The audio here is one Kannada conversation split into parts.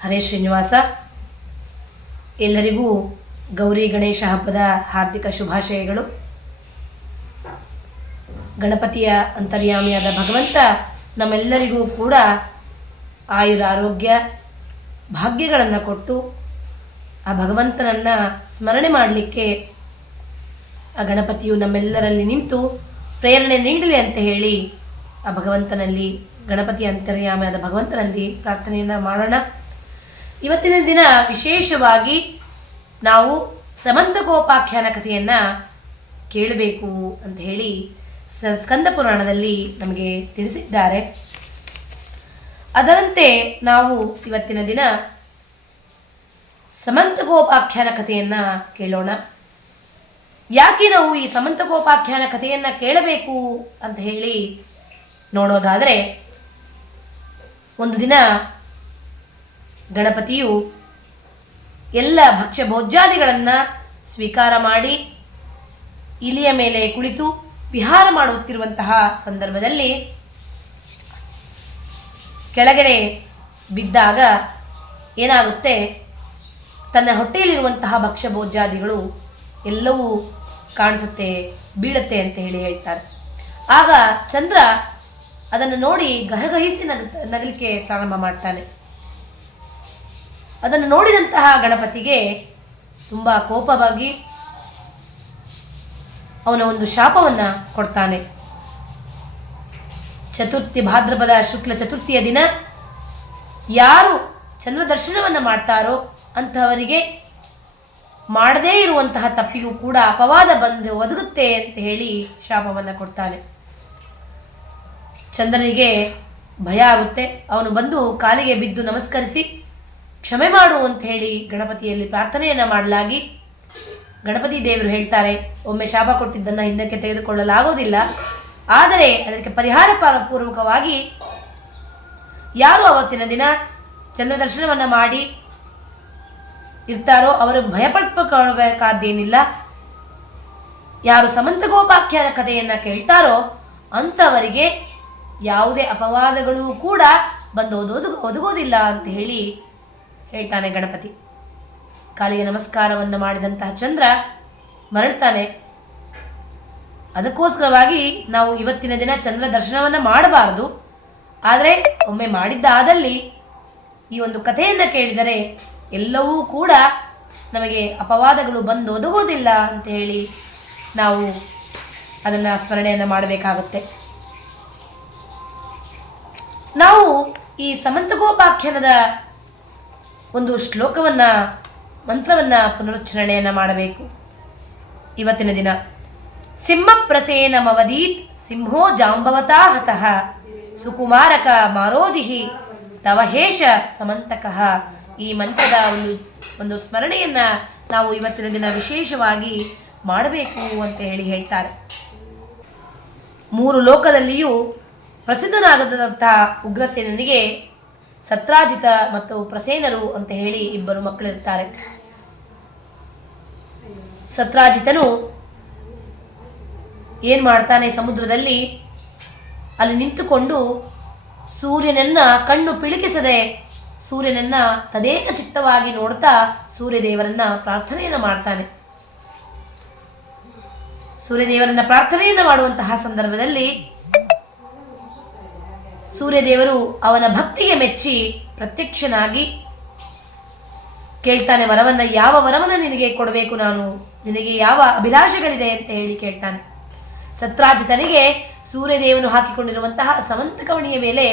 ಹರೇ ಶ್ರೀನಿವಾಸ. ಎಲ್ಲರಿಗೂ ಗೌರಿ ಗಣೇಶ ಹಬ್ಬದ ಹಾರ್ದಿಕ ಶುಭಾಶಯಗಳು. ಗಣಪತಿಯ ಅಂತರ್ಯಾಮಿಯಾದ ಭಗವಂತ ನಮ್ಮೆಲ್ಲರಿಗೂ ಕೂಡ ಆಯುರ ಆರೋಗ್ಯ ಭಾಗ್ಯಗಳನ್ನು ಕೊಟ್ಟು ಆ ಭಗವಂತನನ್ನು ಸ್ಮರಣೆ ಮಾಡಲಿಕ್ಕೆ ಆ ಗಣಪತಿಯು ನಮ್ಮೆಲ್ಲರಲ್ಲಿ ನಿಂತು ಪ್ರೇರಣೆ ನೀಡಲಿ ಅಂತ ಹೇಳಿ ಆ ಭಗವಂತನಲ್ಲಿ, ಗಣಪತಿ ಅಂತರ್ಯಾಮಿಯಾದ ಭಗವಂತನಲ್ಲಿ ಪ್ರಾರ್ಥನೆಯನ್ನು ಮಾಡೋಣ. ಇವತ್ತಿನ ದಿನ ವಿಶೇಷವಾಗಿ ನಾವು ಸಮಂತಕೋಪಾಖ್ಯಾನ ಕಥೆಯನ್ನು ಕೇಳಬೇಕು ಅಂತ ಹೇಳಿ ಸ್ಕಂದ ಪುರಾಣದಲ್ಲಿ ನಮಗೆ ತಿಳಿಸಿದ್ದಾರೆ. ಅದರಂತೆ ನಾವು ಇವತ್ತಿನ ದಿನ ಸಮಂತಕೋಪಾಖ್ಯಾನ ಕಥೆಯನ್ನು ಕೇಳೋಣ. ಯಾಕೆ ನಾವು ಈ ಸಮಂತಕೋಪಾಖ್ಯಾನ ಕಥೆಯನ್ನು ಕೇಳಬೇಕು ಅಂತ ಹೇಳಿ ನೋಡೋದಾದರೆ, ಒಂದು ದಿನ ಗಣಪತಿಯು ಎಲ್ಲ ಭಕ್ಷ್ಯ ಭೋಜ್ಯಾದಿಗಳನ್ನು ಸ್ವೀಕಾರ ಮಾಡಿ ಇಲಿಯ ಮೇಲೆ ಕುಳಿತು ವಿಹಾರ ಮಾಡುತ್ತಿರುವಂತಹ ಸಂದರ್ಭದಲ್ಲಿ ಕೆಳಗಡೆ ಬಿದ್ದಾಗ ಏನಾಗುತ್ತೆ, ತನ್ನ ಹೊಟ್ಟೆಯಲ್ಲಿರುವಂತಹ ಭಕ್ಷ್ಯ ಭೋಜ್ಯಾದಿಗಳು ಎಲ್ಲವೂ ಕಾಣಿಸುತ್ತೆ, ಬೀಳುತ್ತೆ ಅಂತ ಹೇಳಿ ಹೇಳ್ತಾರೆ. ಆಗ ಚಂದ್ರ ಅದನ್ನು ನೋಡಿ ಗಹಗಹಿಸಿ ನಗಲಿಕ್ಕೆ ಪ್ರಾರಂಭ ಮಾಡ್ತಾನೆ. ಅದನ್ನು ನೋಡಿದಂತಹ ಗಣಪತಿಗೆ ತುಂಬ ಕೋಪವಾಗಿ ಅವನ ಒಂದು ಶಾಪವನ್ನು ಕೊಡ್ತಾನೆ. ಚತುರ್ಥಿ, ಭಾದ್ರಪದ ಶುಕ್ಲ ಚತುರ್ಥಿಯ ದಿನ ಯಾರು ಚಂದ್ರ ದರ್ಶನವನ್ನು ಮಾಡ್ತಾರೋ ಅಂಥವರಿಗೆ ಮಾಡದೇ ಇರುವಂತಹ ತಪ್ಪಿಗೂ ಕೂಡ ಅಪವಾದ ಬಂದು ಒದಗುತ್ತೆ ಅಂತ ಹೇಳಿ ಶಾಪವನ್ನು ಕೊಡ್ತಾನೆ. ಚಂದ್ರನಿಗೆ ಭಯ ಆಗುತ್ತೆ. ಅವನು ಬಂದು ಕಾಲಿಗೆ ಬಿದ್ದು ನಮಸ್ಕರಿಸಿ ಕ್ಷಮೆ ಮಾಡು ಅಂತ ಹೇಳಿ ಗಣಪತಿಯಲ್ಲಿ ಪ್ರಾರ್ಥನೆಯನ್ನು ಮಾಡಲಾಗಿ ಗಣಪತಿ ದೇವರು ಹೇಳ್ತಾರೆ, ಒಮ್ಮೆ ಶಾಪ ಕೊಟ್ಟಿದ್ದನ್ನು ಹಿಂದಕ್ಕೆ ತೆಗೆದುಕೊಳ್ಳಲಾಗೋದಿಲ್ಲ, ಆದರೆ ಅದಕ್ಕೆ ಪರಿಹಾರ ಪೂರ್ವಕವಾಗಿ ಯಾರು ಅವತ್ತಿನ ದಿನ ಚಂದ್ರ ದರ್ಶನವನ್ನು ಮಾಡಿ ಇರ್ತಾರೋ ಅವರು ಭಯಪಡ್ಕೊಳ್ಬೇಕಾದ್ದೇನಿಲ್ಲ. ಯಾರು ಸಮಂತಕೋಪಾಖ್ಯಾನ ಕಥೆಯನ್ನು ಕೇಳ್ತಾರೋ ಅಂಥವರಿಗೆ ಯಾವುದೇ ಅಪವಾದಗಳು ಕೂಡ ಬಂದು ಒದಗೋದಿಲ್ಲ ಅಂತ ಹೇಳಿ ಹೇಳ್ತಾನೆ ಗಣಪತಿ. ಕಾಲಿಗೆ ನಮಸ್ಕಾರವನ್ನು ಮಾಡಿದಂತಹ ಚಂದ್ರ ಮರಳ್ತಾನೆ. ಅದಕ್ಕೋಸ್ಕರವಾಗಿ ನಾವು ಇವತ್ತಿನ ದಿನ ಚಂದ್ರ ದರ್ಶನವನ್ನು ಮಾಡಬಾರದು. ಆದರೆ ಒಮ್ಮೆ ಮಾಡಿದ್ದಾದಲ್ಲಿ ಈ ಒಂದು ಕಥೆಯನ್ನು ಕೇಳಿದರೆ ಎಲ್ಲವೂ ಕೂಡ ನಮಗೆ ಅಪವಾದಗಳು ಬಂದು ಒದಗೋದಿಲ್ಲ ಅಂತ ಹೇಳಿ ನಾವು ಅದನ್ನು ಸ್ಮರಣೆಯನ್ನು ಮಾಡಬೇಕಾಗುತ್ತೆ. ನಾವು ಈ ಸಮಂತಕೋಪಾಖ್ಯಾನದ ಒಂದು ಶ್ಲೋಕವನ್ನು, ಮಂತ್ರವನ್ನು ಪುನರುಚ್ಚಾರಣೆಯನ್ನು ಮಾಡಬೇಕು ಇವತ್ತಿನ ದಿನ. ಸಿಂಹಪ್ರಸೇನಮವದೀತ್ ಸಿಂಹೋ ಜಾಂಬವತಾ ಹತಃ ಸುಕುಮಾರಕ ಮಾರೋದಿಹಿ ತವಹೇಶ ಸಮಂತಕಃ. ಈ ಮಂತ್ರದ ಒಂದು ಸ್ಮರಣೆಯನ್ನು ನಾವು ಇವತ್ತಿನ ದಿನ ವಿಶೇಷವಾಗಿ ಮಾಡಬೇಕು ಅಂತ ಹೇಳಿ ಹೇಳ್ತಾರೆ. 3 ಲೋಕದಲ್ಲಿಯೂ ಪ್ರಸಿದ್ಧನಾಗದಂತಹ ಉಗ್ರಸೇನನಿಗೆ ಸತ್ರಾಜಿತ ಮತ್ತು ಪ್ರಸೇನರು ಅಂತ ಹೇಳಿ 2 ಮಕ್ಕಳಿರ್ತಾರೆ. ಸತ್ರಾಜಿತನು ಏನು ಮಾಡ್ತಾನೆ, ಸಮುದ್ರದಲ್ಲಿ ಅಲ್ಲಿ ನಿಂತುಕೊಂಡು ಸೂರ್ಯನನ್ನು ಕಣ್ಣು ಪಿಳುಕಿಸದೆ ಸೂರ್ಯನನ್ನು ತದೇಕ ಚಿತ್ತವಾಗಿ ನೋಡ್ತಾ ಸೂರ್ಯದೇವರನ್ನ ಪ್ರಾರ್ಥನೆಯನ್ನು ಮಾಡ್ತಾನೆ. ಸೂರ್ಯದೇವರನ್ನ ಪ್ರಾರ್ಥನೆಯನ್ನು ಮಾಡುವಂತಹ ಸಂದರ್ಭದಲ್ಲಿ ಸೂರ್ಯದೇವರು ಅವನ ಭಕ್ತಿಗೆ ಮೆಚ್ಚಿ ಪ್ರತ್ಯಕ್ಷನಾಗಿ ಕೇಳ್ತಾನೆ, ವರವನ್ನು, ಯಾವ ವರವನ್ನು ನಿನಗೆ ಕೊಡಬೇಕು, ನಾನು ನಿನಗೆ ಯಾವ ಅಭಿಲಾಷೆಗಳಿದೆ ಅಂತ ಹೇಳಿ ಕೇಳ್ತಾನೆ. ಸತ್ರಾಜಿತನಿಗೆ ಸೂರ್ಯದೇವನು ಹಾಕಿಕೊಂಡಿರುವಂತಹ ಸಮಂತಕಮಣಿಯ ಮೇಲೆ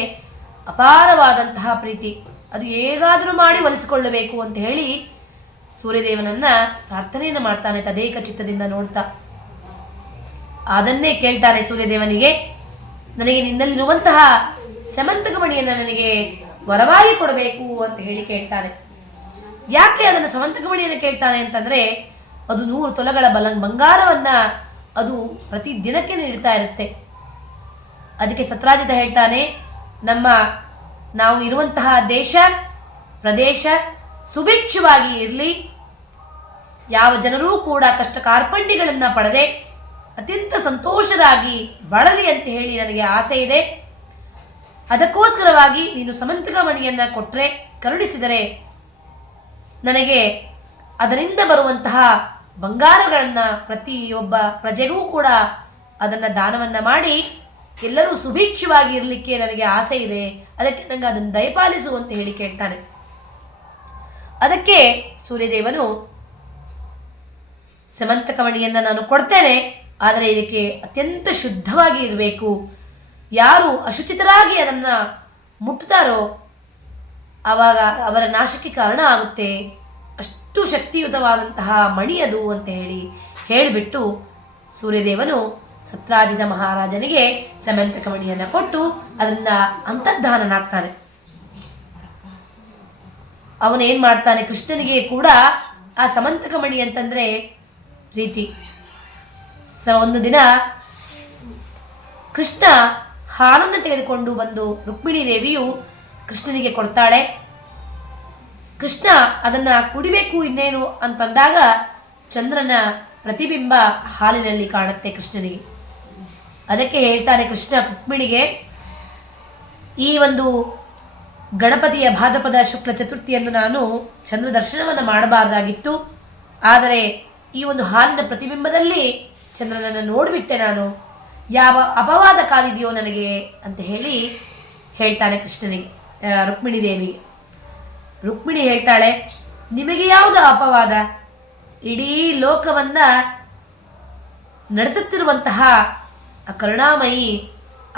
ಅಪಾರವಾದಂತಹ ಪ್ರೀತಿ, ಅದು ಹೇಗಾದರೂ ಮಾಡಿ ಒಲಿಸಿಕೊಳ್ಳಬೇಕು ಅಂತ ಹೇಳಿ ಸೂರ್ಯದೇವನನ್ನ ಪ್ರಾರ್ಥನೆಯನ್ನು ಮಾಡ್ತಾನೆ ತದೇಕ ಚಿತ್ತದಿಂದ ನೋಡ್ತಾ. ಅದನ್ನೇ ಕೇಳ್ತಾನೆ ಸೂರ್ಯದೇವನಿಗೆ, ನನಗೆ ನಿನ್ನಲ್ಲಿರುವಂತಹ ಸಮಂತಕಮಣಿಯನ್ನು ನನಗೆ ವರವಾಗಿ ಕೊಡಬೇಕು ಅಂತ ಹೇಳಿ ಕೇಳ್ತಾನೆ. ಯಾಕೆ ಅದನ್ನು ಸಮಂತಕಮಣಿಯನ್ನು ಕೇಳ್ತಾನೆ ಅಂತಂದರೆ, ಅದು 100 ತೊಲೆಗಳ ಬಂಗಾರವನ್ನು ಅದು ಪ್ರತಿ ದಿನಕ್ಕೆ ನೀಡ್ತಾ ಇರುತ್ತೆ. ಅದಕ್ಕೆ ಸತ್ರಾಜಿತ ಹೇಳ್ತಾನೆ, ನಾವು ಇರುವಂತಹ ದೇಶ ಪ್ರದೇಶ ಸುಭಿಕ್ಷವಾಗಿ ಇರಲಿ, ಯಾವ ಜನರೂ ಕೂಡ ಕಷ್ಟ ಕಾರ್ಪಣ್ಯಗಳನ್ನು ಪಡೆದೆ ಅತ್ಯಂತ ಸಂತೋಷರಾಗಿ ಬಾಳಲಿ ಅಂತ ಹೇಳಿ ನನಗೆ ಆಸೆ ಇದೆ. ಅದಕ್ಕೋಸ್ಕರವಾಗಿ ನೀನು ಸಮಂತಕ ಮಣಿಯನ್ನು ಕೊಟ್ಟರೆ, ಕರುಣಿಸಿದರೆ ನನಗೆ ಅದರಿಂದ ಬರುವಂತಹ ಬಂಗಾರಗಳನ್ನು ಪ್ರತಿಯೊಬ್ಬ ಪ್ರಜೆಗೂ ಕೂಡ ಅದನ್ನು ದಾನವನ್ನು ಮಾಡಿ ಎಲ್ಲರೂ ಸುಭಿಕ್ಷವಾಗಿ ಇರಲಿಕ್ಕೆ ನನಗೆ ಆಸೆ ಇದೆ, ಅದಕ್ಕೆ ನನಗೆ ಅದನ್ನು ದಯಪಾಲಿಸು ಅಂತ ಹೇಳಿ ಕೇಳ್ತಾನೆ. ಅದಕ್ಕೆ ಸೂರ್ಯದೇವನು, ಸಮಂತಕ ಮಣಿಯನ್ನು ನಾನು ಕೊಡ್ತೇನೆ, ಆದರೆ ಇದಕ್ಕೆ ಅತ್ಯಂತ ಶುದ್ಧವಾಗಿ ಇರಬೇಕು. ಯಾರು ಅಶುಚಿತರಾಗಿ ಅದನ್ನು ಮುಟ್ತಾರೋ ಆವಾಗ ಅವರ ನಾಶಕ್ಕೆ ಕಾರಣ ಆಗುತ್ತೆ, ಅಷ್ಟು ಶಕ್ತಿಯುತವಾದಂತಹ ಮಣಿ ಅದು ಅಂತ ಹೇಳಿಬಿಟ್ಟು ಸೂರ್ಯದೇವನು ಸತ್ರಾಜಿತ ಮಹಾರಾಜನಿಗೆ ಸಮಂತಕ ಮಣಿಯನ್ನು ಕೊಟ್ಟು ಅದನ್ನು ಅಂತರ್ಧಾನನಾಗ್ತಾನೆ. ಅವನೇನು ಮಾಡ್ತಾನೆ, ಕೃಷ್ಣನಿಗೆ ಕೂಡ ಆ ಸಮಂತಕ ಮಣಿ ಅಂತಂದರೆ ಪ್ರೀತಿ. ಒಂದು ದಿನ ಕೃಷ್ಣ ಹಾಲನ್ನು ತೆಗೆದುಕೊಂಡು ಬಂದು ರುಕ್ಮಿಣಿ ದೇವಿಯು ಕೃಷ್ಣನಿಗೆ ಕೊಡ್ತಾಳೆ. ಕೃಷ್ಣ ಅದನ್ನು ಕುಡಿಬೇಕು ಇನ್ನೇನು ಅಂತಂದಾಗ ಚಂದ್ರನ ಪ್ರತಿಬಿಂಬ ಹಾಲಿನಲ್ಲಿ ಕಾಣುತ್ತೆ ಕೃಷ್ಣನಿಗೆ. ಅದಕ್ಕೆ ಹೇಳ್ತಾನೆ ಕೃಷ್ಣ ರುಕ್ಮಿಣಿಗೆ, ಈ ಒಂದು ಗಣಪತಿಯ ಭಾದ್ರಪದ ಶುಕ್ಲ ಚತುರ್ಥಿಯನ್ನು ನಾನು ಚಂದ್ರ ದರ್ಶನವನ್ನು ಮಾಡಬಾರ್ದಾಗಿತ್ತು, ಆದರೆ ಈ ಒಂದು ಹಾಲಿನ ಪ್ರತಿಬಿಂಬದಲ್ಲಿ ಚಂದ್ರನನ್ನು ನೋಡಿಬಿಟ್ಟೆ ನಾನು, ಯಾವ ಅಪವಾದ ಕಾದಿದೆಯೋ ನನಗೆ ಅಂತ ಹೇಳ್ತಾನೆ ಕೃಷ್ಣನಿಗೆ, ರುಕ್ಮಿಣಿ ದೇವಿಗೆ. ರುಕ್ಮಿಣಿ ಹೇಳ್ತಾಳೆ, ನಿಮಗೆ ಯಾವುದು ಅಪವಾದ? ಇಡೀ ಲೋಕವನ್ನು ನಡೆಸುತ್ತಿರುವಂತಹ ಆ ಕರುಣಾಮಯಿ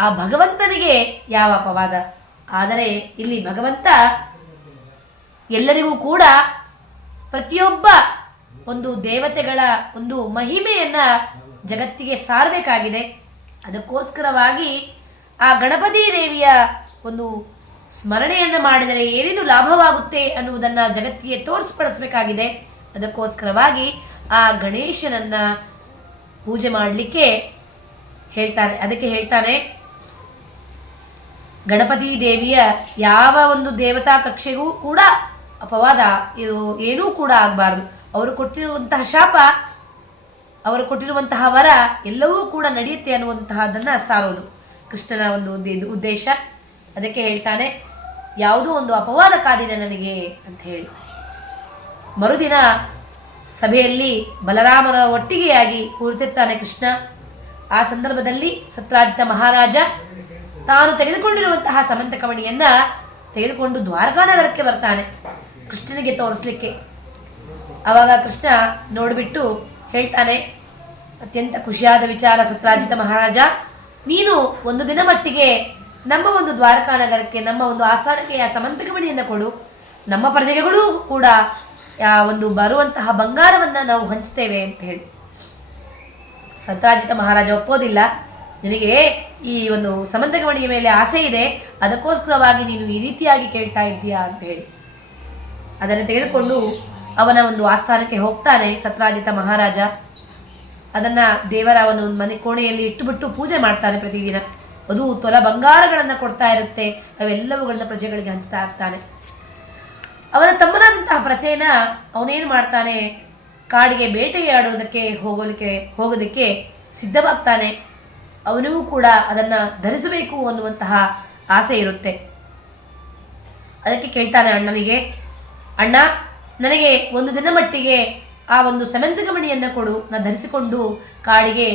ಆ ಭಗವಂತನಿಗೆ ಯಾವ ಅಪವಾದ? ಆದರೆ ಇಲ್ಲಿ ಭಗವಂತ ಎಲ್ಲರಿಗೂ ಕೂಡ ಪ್ರತಿಯೊಬ್ಬ ಒಂದು ದೇವತೆಗಳ ಒಂದು ಮಹಿಮೆಯನ್ನು ಜಗತ್ತಿಗೆ ಸಾರಬೇಕಾಗಿದೆ. ಅದಕ್ಕೋಸ್ಕರವಾಗಿ ಆ ಗಣಪತಿ ದೇವಿಯ ಒಂದು ಸ್ಮರಣೆಯನ್ನು ಮಾಡಿದರೆ ಏನೇನು ಲಾಭವಾಗುತ್ತೆ ಅನ್ನುವುದನ್ನು ಜಗತ್ತಿಗೆ ತೋರಿಸ್ಪಡಿಸಬೇಕಾಗಿದೆ. ಅದಕ್ಕೋಸ್ಕರವಾಗಿ ಆ ಗಣೇಶನನ್ನು ಪೂಜೆ ಮಾಡಲಿಕ್ಕೆ ಹೇಳ್ತಾನೆ. ಅದಕ್ಕೆ ಹೇಳ್ತಾನೆ, ಗಣಪತಿ ದೇವಿಯ ಯಾವ ಒಂದು ದೇವತಾ ಕಕ್ಷೆಗೂ ಕೂಡ ಅಪವಾದ ಏನೂ ಕೂಡ ಆಗಬಾರ್ದು. ಅವರು ಕೊಟ್ಟಿರುವಂತಹ ಶಾಪ, ಅವರು ಕೊಟ್ಟಿರುವಂತಹ ವರ ಎಲ್ಲವೂ ಕೂಡ ನಡೆಯುತ್ತೆ ಅನ್ನುವಂತಹದ್ದನ್ನು ಸಾರೋದು ಕೃಷ್ಣನ ಒಂದು ಉದ್ದೇಶ. ಅದಕ್ಕೆ ಹೇಳ್ತಾನೆ, ಯಾವುದೋ ಒಂದು ಅಪವಾದ ಕಾದಿದೆ ನನಗೆ ಅಂತ ಹೇಳಿ. ಮರುದಿನ ಸಭೆಯಲ್ಲಿ ಬಲರಾಮರ ಒಟ್ಟಿಗೆಯಾಗಿ ಕೂರ್ತಿರ್ತಾನೆ ಕೃಷ್ಣ. ಆ ಸಂದರ್ಭದಲ್ಲಿ ಸತ್ರಾಜಿತ ಮಹಾರಾಜ ತಾನು ತೆಗೆದುಕೊಂಡಿರುವಂತಹ ಸಮಂತಕ ಮಣಿಯನ್ನು ತೆಗೆದುಕೊಂಡು ದ್ವಾರಕಾನಗರಕ್ಕೆ ಬರ್ತಾನೆ ಕೃಷ್ಣನಿಗೆ ತೋರಿಸ್ಲಿಕ್ಕೆ. ಆವಾಗ ಕೃಷ್ಣ ನೋಡಿಬಿಟ್ಟು ಹೇಳ್ತಾನೆ, ಅತ್ಯಂತ ಖುಷಿಯಾದ ವಿಚಾರ ಸತ್ರಾಜಿತ ಮಹಾರಾಜ, ನೀನು ಒಂದು ದಿನ ಮಟ್ಟಿಗೆ ನಮ್ಮ ಒಂದು ದ್ವಾರಕಾನಗರಕ್ಕೆ, ನಮ್ಮ ಒಂದು ಆಸ್ಥಾನಕ್ಕೆ ಆ ಸಮಂತಕ ಮಣಿಯನ್ನು ಕೊಡು, ನಮ್ಮ ಪ್ರಜೆಗಳು ಕೂಡ ಒಂದು ಬರುವಂತಹ ಬಂಗಾರವನ್ನು ನಾವು ಹಂಚ್ತೇವೆ ಅಂತ ಹೇಳಿ. ಸತ್ರಾಜಿತ ಮಹಾರಾಜ ಒಪ್ಪೋದಿಲ್ಲ, ನಿನಗೆ ಈ ಒಂದು ಸಮಂತಕ ಮಣಿಯ ಮೇಲೆ ಆಸೆ ಇದೆ, ಅದಕ್ಕೋಸ್ಕರವಾಗಿ ನೀನು ಈ ರೀತಿಯಾಗಿ ಕೇಳ್ತಾ ಇದ್ದೀಯಾ ಅಂತ ಹೇಳಿ ಅದನ್ನು ತೆಗೆದುಕೊಂಡು ಅವನ ಒಂದು ಆಸ್ಥಾನಕ್ಕೆ ಹೋಗ್ತಾನೆ ಸತ್ರಾಜಿತ ಮಹಾರಾಜ. ಅದನ್ನು ದೇವರ ಅವನ ಒಂದು ಮನೆ ಕೋಣೆಯಲ್ಲಿ ಇಟ್ಟುಬಿಟ್ಟು ಪೂಜೆ ಮಾಡ್ತಾನೆ ಪ್ರತಿದಿನ. ಅದು ತೊಲ ಬಂಗಾರಗಳನ್ನು ಕೊಡ್ತಾ ಇರುತ್ತೆ, ಅವೆಲ್ಲವುಗಳನ್ನ ಪ್ರಜೆಗಳಿಗೆ ಹಂಚ್ತಾ ಇರ್ತಾನೆ. ಅವನ ತಮ್ಮನಾದಂತಹ ಪ್ರಸೇನ ಅವನೇನು ಮಾಡ್ತಾನೆ, ಕಾಡಿಗೆ ಬೇಟೆಯಾಡುವುದಕ್ಕೆ ಹೋಗೋದಕ್ಕೆ ಸಿದ್ಧವಾಗ್ತಾನೆ. ಅವನಿಗೂ ಕೂಡ ಅದನ್ನು ಧರಿಸಬೇಕು ಅನ್ನುವಂತಹ ಆಸೆ ಇರುತ್ತೆ. ಅದಕ್ಕೆ ಕೇಳ್ತಾನೆ ಅಣ್ಣನಿಗೆ, ಅಣ್ಣ ನನಗೆ ಒಂದು ದಿನ ಮಟ್ಟಿಗೆ ಆ ಒಂದು ಸಮಂತಕ ಮಣಿಯನ್ನು ಕೊಡು, ನಾನು ಧರಿಸಿಕೊಂಡು ಕಾಡಿಗೆ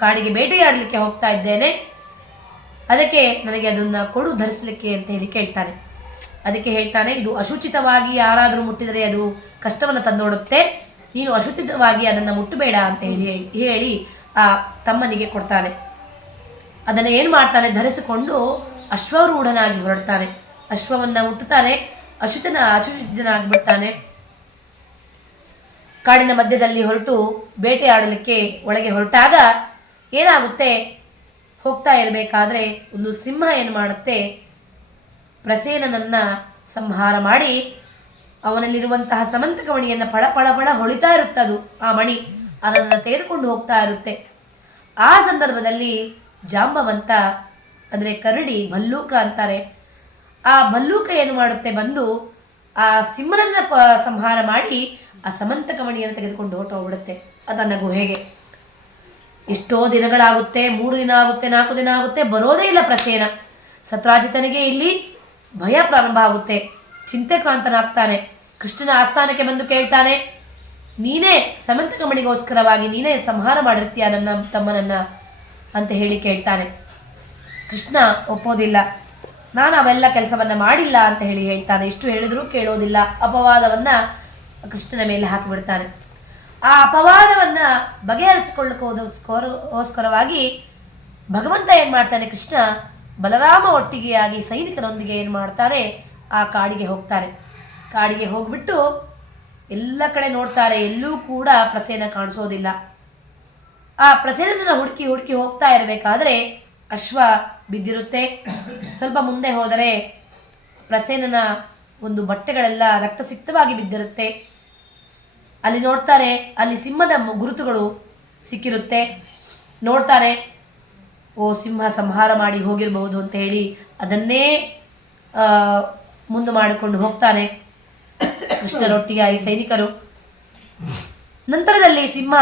ಕಾಡಿಗೆ ಬೇಟೆಯಾಡಲಿಕ್ಕೆ ಹೋಗ್ತಾ ಇದ್ದೇನೆ, ಅದಕ್ಕೆ ನನಗೆ ಅದನ್ನು ಕೊಡು ಧರಿಸಲಿಕ್ಕೆ ಅಂತ ಕೇಳ್ತಾನೆ. ಅದಕ್ಕೆ ಹೇಳ್ತಾನೆ, ಇದು ಅಶುಚಿತವಾಗಿ ಯಾರಾದರೂ ಮುಟ್ಟಿದರೆ ಅದು ಕಷ್ಟವನ್ನು ತಂದೋಡುತ್ತೆ, ನೀನು ಅಶುಚಿತವಾಗಿ ಅದನ್ನು ಮುಟ್ಟಬೇಡ ಅಂತ ಹೇಳಿ ಆ ತಮ್ಮನಿಗೆ ಕೊಡ್ತಾನೆ. ಅದನ್ನು ಏನು ಮಾಡ್ತಾನೆ, ಧರಿಸಿಕೊಂಡು ಅಶ್ವರೂಢನಾಗಿ ಹೊರಡ್ತಾನೆ. ಅಶ್ವವನ್ನು ಮುಟ್ಟುತ್ತಾನೆ, ಅಶುಚಿತನಾಗಿಬಿಡ್ತಾನೆ. ಕಾಡಿನ ಮಧ್ಯದಲ್ಲಿ ಹೊರಟು ಬೇಟೆಯಾಡಲಿಕ್ಕೆ ಒಳಗೆ ಹೊರಟಾಗ ಏನಾಗುತ್ತೆ, ಹೋಗ್ತಾ ಇರಬೇಕಾದ್ರೆ ಒಂದು ಸಿಂಹ ಏನು ಮಾಡುತ್ತೆ, ಪ್ರಸೇನನನ್ನು ಸಂಹಾರ ಮಾಡಿ ಅವನಲ್ಲಿರುವಂತಹ ಸಮಂತಕ ಮಣಿಯನ್ನು ಪಳ ಹೊಳಿತಾ ಇರುತ್ತೆ. ಅದು ಆ ಮಣಿ ಅದನ್ನು ತೆಗೆದುಕೊಂಡು ಹೋಗ್ತಾ ಇರುತ್ತೆ. ಆ ಸಂದರ್ಭದಲ್ಲಿ ಜಾಂಬವಂತ ಅಂದರೆ ಕರಡಿ, ಭಲ್ಲೂಕ ಅಂತಾರೆ, ಆ ಭಲ್ಲೂಕ ಏನು ಮಾಡುತ್ತೆ, ಬಂದು ಆ ಸಿಂಹನನ್ನು ಸಂಹಾರ ಮಾಡಿ ಆ ಸಮಂತಕ ಮಣಿಯನ್ನು ತೆಗೆದುಕೊಂಡು ಹೊರಟೋಗ್ಬಿಡುತ್ತೆ ಅದನ್ನು ಗುಹೆಗೆ. ಎಷ್ಟೋ ದಿನಗಳಾಗುತ್ತೆ, 3 ದಿನ ಆಗುತ್ತೆ, 4 ದಿನ ಆಗುತ್ತೆ, ಬರೋದೇ ಇಲ್ಲ ಪ್ರಸೇನ. ಸತ್ರಾಜಿತನಿಗೆ ಇಲ್ಲಿ ಭಯ ಪ್ರಾರಂಭ ಆಗುತ್ತೆ, ಚಿಂತೆಕ್ರಾಂತನಾಗ್ತಾನೆ. ಕೃಷ್ಣನ ಆಸ್ಥಾನಕ್ಕೆ ಬಂದು ಕೇಳ್ತಾನೆ, ನೀನೇ ಸಮಂತಕಮಣಿಗೋಸ್ಕರವಾಗಿ ನೀನೇ ಸಂಹಾರ ಮಾಡಿರ್ತೀಯ ನನ್ನ ತಮ್ಮನನ್ನ ಅಂತ ಹೇಳಿ ಕೇಳ್ತಾನೆ. ಕೃಷ್ಣ ಒಪ್ಪೋದಿಲ್ಲ, ನಾನು ಅವೆಲ್ಲ ಕೆಲಸವನ್ನು ಮಾಡಿಲ್ಲ ಅಂತ ಹೇಳಿ ಹೇಳ್ತಾನೆ. ಇಷ್ಟು ಹೇಳಿದರೂ ಕೇಳೋದಿಲ್ಲ. ಅಪವಾದವನ್ನು ಕೃಷ್ಣನ ಮೇಲೆ ಹಾಕಿಬಿಡ್ತಾನೆ. ಆ ಅಪವಾದವನ್ನು ಬಗೆಹರಿಸಿಕೊಳ್ಳೋಕ್ಕೋಸ್ಕರವಾಗಿ ಭಗವಂತ ಏನು ಮಾಡ್ತಾನೆ, ಕೃಷ್ಣ ಬಲರಾಮ ಒಟ್ಟಿಗೆಯಾಗಿ ಸೈನಿಕರೊಂದಿಗೆ ಏನು ಮಾಡ್ತಾರೆ, ಆ ಕಾಡಿಗೆ ಹೋಗ್ತಾರೆ. ಕಾಡಿಗೆ ಹೋಗ್ಬಿಟ್ಟು ಎಲ್ಲ ಕಡೆ ನೋಡ್ತಾರೆ, ಎಲ್ಲೂ ಕೂಡ ಪ್ರಸೇನ ಕಾಣಿಸೋದಿಲ್ಲ. ಆ ಪ್ರಸೇನನ ಹುಡುಕಿ ಹುಡುಕಿ ಹೋಗ್ತಾ ಇರಬೇಕಾದ್ರೆ ಅಶ್ವ ಬಿದ್ದಿರುತ್ತೆ. ಸ್ವಲ್ಪ ಮುಂದೆ ಹೋದರೆ ಪ್ರಸೇನನ ಒಂದು ಬಟ್ಟೆಗಳೆಲ್ಲ ರಕ್ತಸಿಕ್ತವಾಗಿ ಬಿದ್ದಿರುತ್ತೆ. ಅಲ್ಲಿ ನೋಡ್ತಾರೆ, ಅಲ್ಲಿ ಸಿಂಹದ ಗುರುತುಗಳು ಸಿಕ್ಕಿರುತ್ತೆ. ನೋಡ್ತಾನೆ, ಓ ಸಿಂಹ ಸಂಹಾರ ಮಾಡಿ ಹೋಗಿರಬಹುದು ಅಂತ ಹೇಳಿ ಅದನ್ನೇ ಮುಂದೆ ಮಾಡಿಕೊಂಡು ಹೋಗ್ತಾನೆ ಕೃಷ್ಣರೊಟ್ಟಿಗೆ ಈ ಸೈನಿಕರು. ನಂತರದಲ್ಲಿ ಸಿಂಹ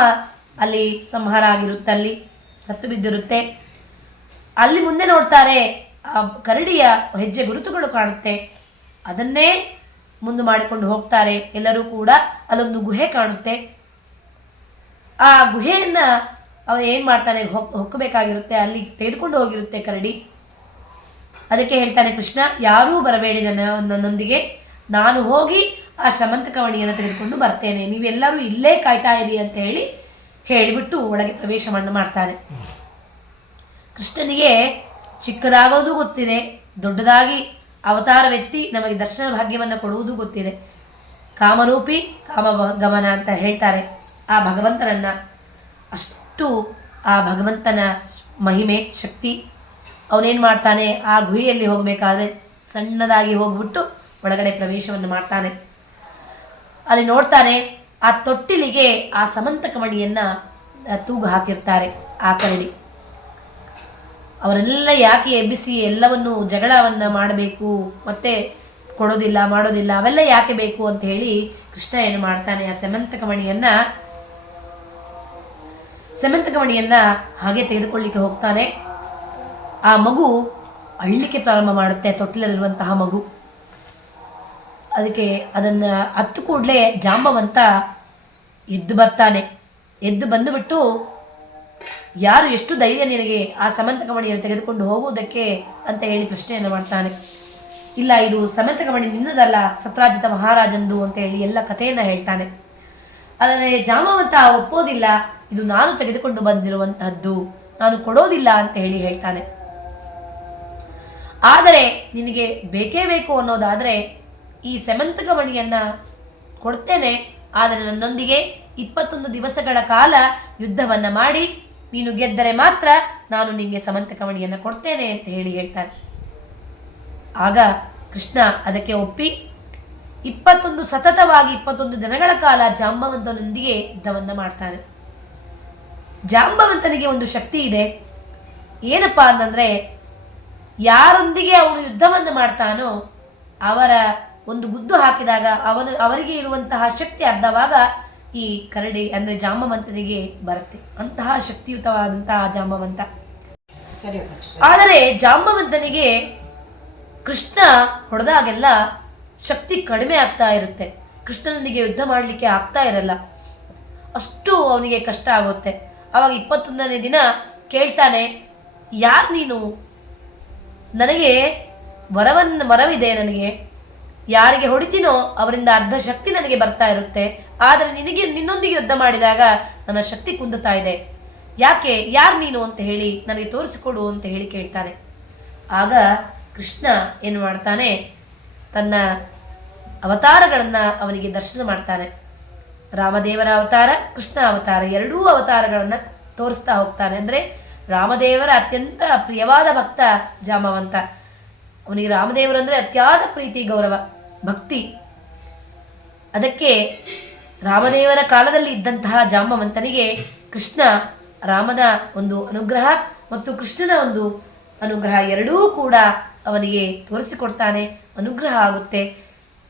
ಅಲ್ಲಿ ಸಂಹಾರ ಆಗಿರುತ್ತೆ, ಅಲ್ಲಿ ಸತ್ತು ಬಿದ್ದಿರುತ್ತೆ. ಅಲ್ಲಿ ಮುಂದೆ ನೋಡ್ತಾರೆ, ಆ ಕರಡಿಯ ಹೆಜ್ಜೆ ಗುರುತುಗಳು ಕಾಣುತ್ತೆ. ಅದನ್ನೇ ಮುಂದೆ ಮಾಡಿಕೊಂಡು ಹೋಗ್ತಾರೆ ಎಲ್ಲರೂ ಕೂಡ. ಅಲ್ಲೊಂದು ಗುಹೆ ಕಾಣುತ್ತೆ. ಆ ಗುಹೆಯನ್ನು ಅವನು ಏನು ಮಾಡ್ತಾನೆ, ಹೊಕ್ಕಬೇಕಾಗಿರುತ್ತೆ. ಅಲ್ಲಿ ತೆಗೆದುಕೊಂಡು ಹೋಗಿರುತ್ತೆ ಕರಡಿ. ಅದಕ್ಕೆ ಹೇಳ್ತಾನೆ ಕೃಷ್ಣ, ಯಾರೂ ಬರಬೇಡಿ ನನ್ನೊಂದಿಗೆ, ನಾನು ಹೋಗಿ ಆ ಶಮಂತಕವಣಿಯನ್ನು ತೆಗೆದುಕೊಂಡು ಬರ್ತೇನೆ, ನೀವೆಲ್ಲರೂ ಇಲ್ಲೇ ಕಾಯ್ತಾ ಇರಿ ಅಂತ ಹೇಳಿಬಿಟ್ಟು ಒಳಗೆ ಪ್ರವೇಶವನ್ನು ಮಾಡ್ತಾನೆ. ಕೃಷ್ಣನಿಗೆ ಚಿಕ್ಕದಾಗೋದು ಗೊತ್ತಿದೆ, ದೊಡ್ಡದಾಗಿ ಅವತಾರವೆತ್ತಿ ನಮಗೆ ದರ್ಶನ ಭಾಗ್ಯವನ್ನು ಕೊಡುವುದು ಗೊತ್ತಿದೆ. ಕಾಮರೂಪಿ ಕಾಮಗಮನ ಅಂತ ಹೇಳ್ತಾರೆ ಆ ಭಗವಂತನನ್ನು. ಅಷ್ಟು ಆ ಭಗವಂತನ ಮಹಿಮೆ ಶಕ್ತಿ. ಅವನೇನು ಮಾಡ್ತಾನೆ, ಆ ಗುಹೆಯಲ್ಲಿ ಹೋಗಬೇಕಾದ್ರೆ ಸಣ್ಣದಾಗಿ ಹೋಗ್ಬಿಟ್ಟು ಒಳಗಡೆ ಪ್ರವೇಶವನ್ನು ಮಾಡ್ತಾನೆ. ಅಲ್ಲಿ ನೋಡ್ತಾನೆ, ಆ ತೊಟ್ಟಿಲಿಗೆ ಆ ಸಮಂತಕಮಣಿಯನ್ನು ತೂಗು ಹಾಕಿರ್ತಾರೆ ಆ ಕರಡಿ. ಅವರೆಲ್ಲ ಯಾಕೆ ಎಬ್ಬಿಸಿ ಎಲ್ಲವನ್ನು ಜಗಳವನ್ನು ಮಾಡಬೇಕು, ಮತ್ತೆ ಕೊಡೋದಿಲ್ಲ ಮಾಡೋದಿಲ್ಲ, ಅವೆಲ್ಲ ಯಾಕೆ ಬೇಕು ಅಂತ ಹೇಳಿ ಕೃಷ್ಣ ಏನು ಮಾಡ್ತಾನೆ, ಆ ಸಮಂತಕಮಣಿಯನ್ನು ಹಾಗೆ ತೆಗೆದುಕೊಳ್ಳಿಕ್ಕೆ ಹೋಗ್ತಾನೆ. ಆ ಮಗು ಅಳ್ಳಿಕ್ಕೆ ಪ್ರಾರಂಭ ಮಾಡುತ್ತೆ, ತೊಟ್ಟಿಲಲ್ಲಿರುವಂತಹ ಮಗು. ಅದಕ್ಕೆ ಅದನ್ನು ಹತ್ತು ಕೂಡಲೇ ಜಾಂಬವಂತ ಎದ್ದು ಬರ್ತಾನೆ. ಎದ್ದು ಬಂದುಬಿಟ್ಟು, ಯಾರು, ಎಷ್ಟು ಧೈರ್ಯ ನಿನಗೆ ಆ ಸಮಂತಕಮಣಿಯನ್ನು ತೆಗೆದುಕೊಂಡು ಹೋಗುವುದಕ್ಕೆ ಅಂತ ಹೇಳಿ ಪ್ರಶ್ನೆಯನ್ನು ಮಾಡ್ತಾನೆ. ಇಲ್ಲ, ಇದು ಸಮಂತಕಮಣಿ ನಿನ್ನದಲ್ಲ, ಸತ್ರಾಜಿತ ಮಹಾರಾಜಂದು ಅಂತ ಹೇಳಿ ಎಲ್ಲ ಕಥೆಯನ್ನು ಹೇಳ್ತಾನೆ. ಆದರೆ ಜಾಂಬವಂತ ಒಪ್ಪೋದಿಲ್ಲ, ಇದು ನಾನು ತೆಗೆದುಕೊಂಡು ಬಂದಿರುವಂತಹದ್ದು, ನಾನು ಕೊಡೋದಿಲ್ಲ ಅಂತ ಹೇಳಿ ಹೇಳ್ತಾನೆ. ಆದರೆ ನಿನಗೆ ಬೇಕೇ ಬೇಕು ಅನ್ನೋದಾದರೆ ಈ ಸಮಂತಕಮಣಿಯನ್ನು ಕೊಡ್ತೇನೆ, ಆದರೆ ನನ್ನೊಂದಿಗೆ 21 ದಿವಸಗಳ ಕಾಲ ಯುದ್ಧವನ್ನು ಮಾಡಿ ನೀನು ಗೆದ್ದರೆ ಮಾತ್ರ ನಾನು ನಿನಗೆ ಸಮಂತಕಮಣಿಯನ್ನು ಕೊಡ್ತೇನೆ ಅಂತ ಹೇಳಿ ಹೇಳ್ತಾನೆ. ಆಗ ಕೃಷ್ಣ ಅದಕ್ಕೆ ಒಪ್ಪಿ 21 ದಿನಗಳ ಕಾಲ ಜಾಂಬವಂತನೊಂದಿಗೆ ಯುದ್ಧವನ್ನು ಮಾಡ್ತಾನೆ. ಜಾಂಬವಂತನಿಗೆ ಒಂದು ಶಕ್ತಿ ಇದೆ. ಏನಪ್ಪಾ ಅಂತಂದರೆ, ಯಾರೊಂದಿಗೆ ಅವನು ಯುದ್ಧವನ್ನು ಮಾಡ್ತಾನೋ ಅವರ ಒಂದು ಗುದ್ದು ಹಾಕಿದಾಗ ಅವರಿಗೆ ಇರುವಂತಹ ಶಕ್ತಿ ಅರ್ಧವಾಗ ಈ ಕರಡಿ ಅಂದರೆ ಜಾಂಬವಂತನಿಗೆ ಬರುತ್ತೆ. ಅಂತಹ ಶಕ್ತಿಯುತವಾದಂತಹ ಜಾಂಬವಂತ. ಆದರೆ ಜಾಂಬವಂತನಿಗೆ ಕೃಷ್ಣ ಹೊಡೆದಾಗೆಲ್ಲ ಶಕ್ತಿ ಕಡಿಮೆ ಆಗ್ತಾ ಇರುತ್ತೆ. ಕೃಷ್ಣನೊಂದಿಗೆ ಯುದ್ಧ ಮಾಡಲಿಕ್ಕೆ ಆಗ್ತಾ ಇರಲ್ಲ, ಅಷ್ಟು ಅವನಿಗೆ ಕಷ್ಟ ಆಗುತ್ತೆ. ಆವಾಗ 21ನೇ ದಿನ ಕೇಳ್ತಾನೆ, ಯಾರು ನೀನು? ನನಗೆ ವರವಿದೆ, ನನಗೆ ಯಾರಿಗೆ ಹೊಡಿತೀನೋ ಅವರಿಂದ ಅರ್ಧ ಶಕ್ತಿ ನನಗೆ ಬರ್ತಾ ಇರುತ್ತೆ. ಆದರೆ ನಿನ್ನೊಂದಿಗೆ ಯುದ್ಧ ಮಾಡಿದಾಗ ನನ್ನ ಶಕ್ತಿ ಕುಂದುತ್ತಾ ಇದೆ. ಯಾಕೆ, ಯಾರು ನೀನು ಅಂತ ಹೇಳಿ ನನಗೆ ತೋರಿಸಿಕೊಡು ಅಂತ ಹೇಳಿ ಕೇಳ್ತಾನೆ. ಆಗ ಕೃಷ್ಣ ಏನು ಮಾಡ್ತಾನೆ, ತನ್ನ ಅವತಾರಗಳನ್ನು ಅವನಿಗೆ ದರ್ಶನ ಮಾಡ್ತಾನೆ. ರಾಮದೇವರ ಅವತಾರ, ಕೃಷ್ಣ ಅವತಾರ, ಎರಡೂ ಅವತಾರಗಳನ್ನು ತೋರಿಸ್ತಾ ಹೋಗ್ತಾನೆ. ಅಂದರೆ ರಾಮದೇವರ ಅತ್ಯಂತ ಪ್ರಿಯವಾದ ಭಕ್ತ ಜಾಂಬವಂತ. ಅವನಿಗೆ ರಾಮದೇವರು ಅಂದರೆ ಅತ್ಯಾದ ಪ್ರೀತಿ, ಗೌರವ, ಭಕ್ತಿ. ಅದಕ್ಕೆ ರಾಮದೇವರ ಕಾಲದಲ್ಲಿ ಇದ್ದಂತಹ ಜಾಂಬವಂತನಿಗೆ ಕೃಷ್ಣ, ರಾಮನ ಒಂದು ಅನುಗ್ರಹ ಮತ್ತು ಕೃಷ್ಣನ ಒಂದು ಅನುಗ್ರಹ ಎರಡೂ ಕೂಡ ಅವನಿಗೆ ತೋರಿಸಿಕೊಡ್ತಾನೆ. ಅನುಗ್ರಹ ಆಗುತ್ತೆ.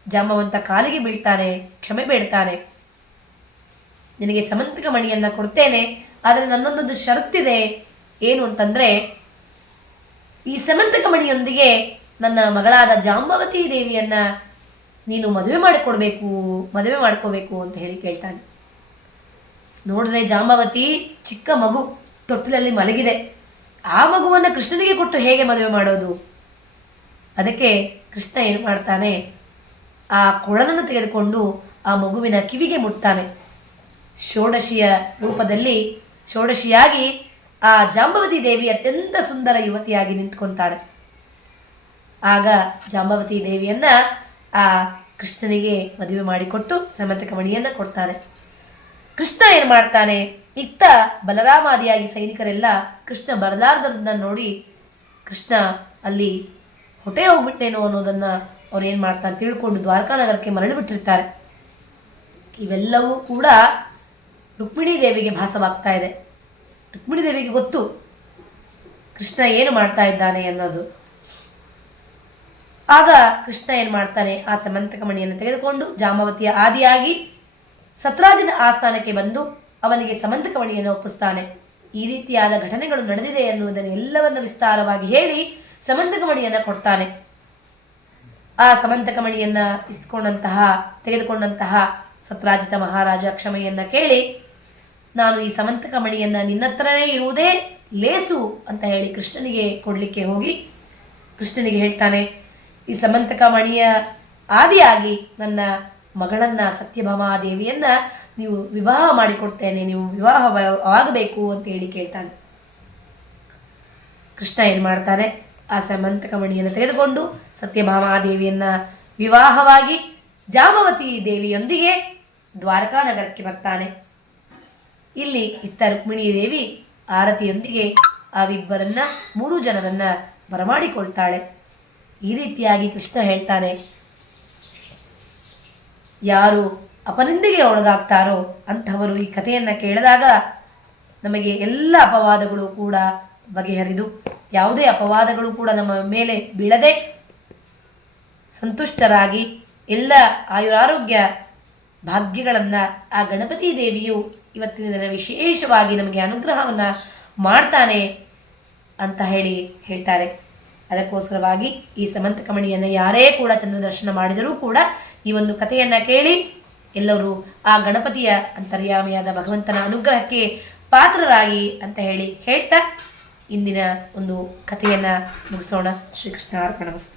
ಜಾಂಬವಂತ ಕಾಲಿಗೆ ಬೀಳ್ತಾನೆ, ಕ್ಷಮೆ ಬೇಡ್ತಾನೆ. ನಿನಗೆ ಸಮಂತಕಮಣಿಯನ್ನು ಕೊಡ್ತೇನೆ, ಆದರೆ ನನ್ನೊಂದೊಂದು ಷರತ್ತಿದೆ. ಏನು ಅಂತಂದರೆ, ಈ ಸಮಂತಕ ಮಣಿಯೊಂದಿಗೆ ನನ್ನ ಮಗಳಾದ ಜಾಂಬವತಿ ದೇವಿಯನ್ನ ನೀನು ಮದುವೆ ಮಾಡ್ಕೋಬೇಕು ಅಂತ ಹೇಳಿ ಕೇಳ್ತಾನೆ. ನೋಡಿದ್ರೆ ಜಾಂಬವತಿ ಚಿಕ್ಕ ಮಗು ತೊಟ್ಟಿಲಲ್ಲಿ ಮಲಗಿದೆ. ಆ ಮಗುವನ್ನು ಕೃಷ್ಣನಿಗೆ ಕೊಟ್ಟು ಹೇಗೆ ಮದುವೆ ಮಾಡೋದು? ಅದಕ್ಕೆ ಕೃಷ್ಣ ಏನು ಮಾಡ್ತಾನೆ, ಆ ಕೊಳಲನ್ನು ತೆಗೆದುಕೊಂಡು ಆ ಮಗುವಿನ ಕಿವಿಗೆ ಮುಟ್ತಾನೆ. ಷೋಡಶಿಯ ರೂಪದಲ್ಲಿ ಷೋಡಶಿಯಾಗಿ ಆ ಜಾಂಬವತಿ ದೇವಿ ಅತ್ಯಂತ ಸುಂದರ ಯುವತಿಯಾಗಿ ನಿಂತ್ಕೊತಾಳೆ. ಆಗ ಜಾಂಬವತಿ ದೇವಿಯನ್ನ ಆ ಕೃಷ್ಣನಿಗೆ ಮದುವೆ ಮಾಡಿಕೊಟ್ಟು ಸಮಂತಕ ಮಣಿಯನ್ನು ಕೊಡ್ತಾನೆ. ಕೃಷ್ಣ ಏನು ಮಾಡ್ತಾನೆ, ಇತ್ತ ಬಲರಾಮಾದಿಯಾಗಿ ಸೈನಿಕರೆಲ್ಲ ಕೃಷ್ಣ ಬರಲಾರದನ್ನ ನೋಡಿ ಕೃಷ್ಣ ಅಲ್ಲಿ ಹೊಟ್ಟೆ ಹೋಗ್ಬಿಟ್ಟೇನೋ ಅನ್ನೋದನ್ನು ಅವ್ರು ಏನು ಮಾಡ್ತಾನೆ ತಿಳ್ಕೊಂಡು ದ್ವಾರಕಾನಗರಕ್ಕೆ ಮರಳಿ ಬಿಟ್ಟಿರ್ತಾರೆ. ಇವೆಲ್ಲವೂ ಕೂಡ ರುಕ್ಮಿಣೀ ದೇವಿಗೆ ಭಾಸವಾಗ್ತಾ ಇದೆ. ರುಕ್ಮಿಣೀ ದೇವಿಗೆ ಗೊತ್ತು ಕೃಷ್ಣ ಏನು ಮಾಡ್ತಾ ಇದ್ದಾನೆ ಅನ್ನೋದು. ಆಗ ಕೃಷ್ಣ ಏನು ಮಾಡ್ತಾನೆ, ಆ ಸಮಂತಕ ಮಣಿಯನ್ನು ತೆಗೆದುಕೊಂಡು ಜಾಂಬವತಿಯ ಆದಿಯಾಗಿ ಸತ್ರಾಜಿನ ಆಸ್ಥಾನಕ್ಕೆ ಬಂದು ಅವನಿಗೆ ಸಮಂತಕ ಮಣಿಯನ್ನು ಒಪ್ಪಿಸ್ತಾನೆ. ಈ ರೀತಿಯಾದ ಘಟನೆಗಳು ನಡೆದಿದೆ ಎನ್ನುವುದನ್ನು ಎಲ್ಲವನ್ನು ವಿಸ್ತಾರವಾಗಿ ಹೇಳಿ ಸಮಂತಕ ಮಣಿಯನ್ನು ಕೊಡ್ತಾನೆ. ಆ ಸಮಂತಕ ಮಣಿಯನ್ನು ತೆಗೆದುಕೊಂಡಂತಹ ಸತ್ರಾಜಿತ ಮಹಾರಾಜ ಕ್ಷಮೆಯನ್ನು ಕೇಳಿ, ನಾನು ಈ ಸಮಂತಕ ಮಣಿಯನ್ನು ನಿನ್ನ ಹತ್ರನೇ ಇರುವುದೇ ಲೇಸು ಅಂತ ಹೇಳಿ ಕೃಷ್ಣನಿಗೆ ಕೊಡಲಿಕ್ಕೆ ಹೋಗಿ ಕೃಷ್ಣನಿಗೆ ಹೇಳ್ತಾನೆ, ಈ ಸಮಂತಕ ಮಣಿಯ ಆದಿಯಾಗಿ ನನ್ನ ಮಗಳನ್ನ ಸತ್ಯಭಾಮಾದೇವಿಯನ್ನ ನೀವು ವಿವಾಹ ಮಾಡಿಕೊಡ್ತೇನೆ, ನೀವು ವಿವಾಹವಾಗಬೇಕು ಅಂತ ಹೇಳಿ ಕೇಳ್ತಾನೆ. ಕೃಷ್ಣ ಏನು ಮಾಡ್ತಾನೆ, ಆ ಸಮಂತಕ ಮಣಿಯನ್ನು ತೆಗೆದುಕೊಂಡು ಸತ್ಯಭಾಮಾದೇವಿಯನ್ನ ವಿವಾಹವಾಗಿ ಜಾಂಬವತಿ ದೇವಿಯೊಂದಿಗೆ ದ್ವಾರಕಾನಗರಕ್ಕೆ ಬರ್ತಾನೆ. ಇಲ್ಲಿ ಇತ್ತ ರುಕ್ಮಿಣೀ ದೇವಿ ಆರತಿಯೊಂದಿಗೆ ಅವಿಬ್ಬರನ್ನ 3 ಜನರನ್ನ ಬರಮಾಡಿಕೊಳ್ತಾಳೆ. ಈ ರೀತಿಯಾಗಿ ಕೃಷ್ಣ ಹೇಳ್ತಾನೆ, ಯಾರು ಅಪನಿಂದೆಗೆ ಒಳಗಾಗ್ತಾರೋ ಅಂಥವರು ಈ ಕಥೆಯನ್ನು ಕೇಳಿದಾಗ ನಮಗೆ ಎಲ್ಲ ಅಪವಾದಗಳು ಕೂಡ ಬಗೆಹರಿದು ಯಾವುದೇ ಅಪವಾದಗಳು ಕೂಡ ನಮ್ಮ ಮೇಲೆ ಬೀಳದೆ ಸಂತುಷ್ಟರಾಗಿ ಎಲ್ಲ ಆಯುರಾರೋಗ್ಯ ಭಾಗ್ಯಗಳನ್ನು ಆ ಗಣಪತಿ ದೇವಿಯು ಇವತ್ತಿನ ದಿನ ವಿಶೇಷವಾಗಿ ನಮಗೆ ಅನುಗ್ರಹವನ್ನು ಮಾಡ್ತಾನೆ ಅಂತ ಹೇಳ್ತಾರೆ. ಅದಕ್ಕೋಸ್ಕರವಾಗಿ ಈ ಸಮಂತಕ ಮಣಿಯನ್ನು ಯಾರೇ ಕೂಡ ಚಂದ್ರದರ್ಶನ ಮಾಡಿದರೂ ಕೂಡ ಈ ಒಂದು ಕಥೆಯನ್ನು ಕೇಳಿ ಎಲ್ಲರೂ ಆ ಗಣಪತಿಯ ಅಂತರ್ಯಾಮಿಯಾದ ಭಗವಂತನ ಅನುಗ್ರಹಕ್ಕೆ ಪಾತ್ರರಾಗಿ ಅಂತ ಹೇಳ್ತಾ ಇಂದಿನ ಒಂದು ಕಥೆಯನ್ನು ಮುಗಿಸೋಣ. ಶ್ರೀಕೃಷ್ಣ ಅರ್ಪಣಮಸ್ತು.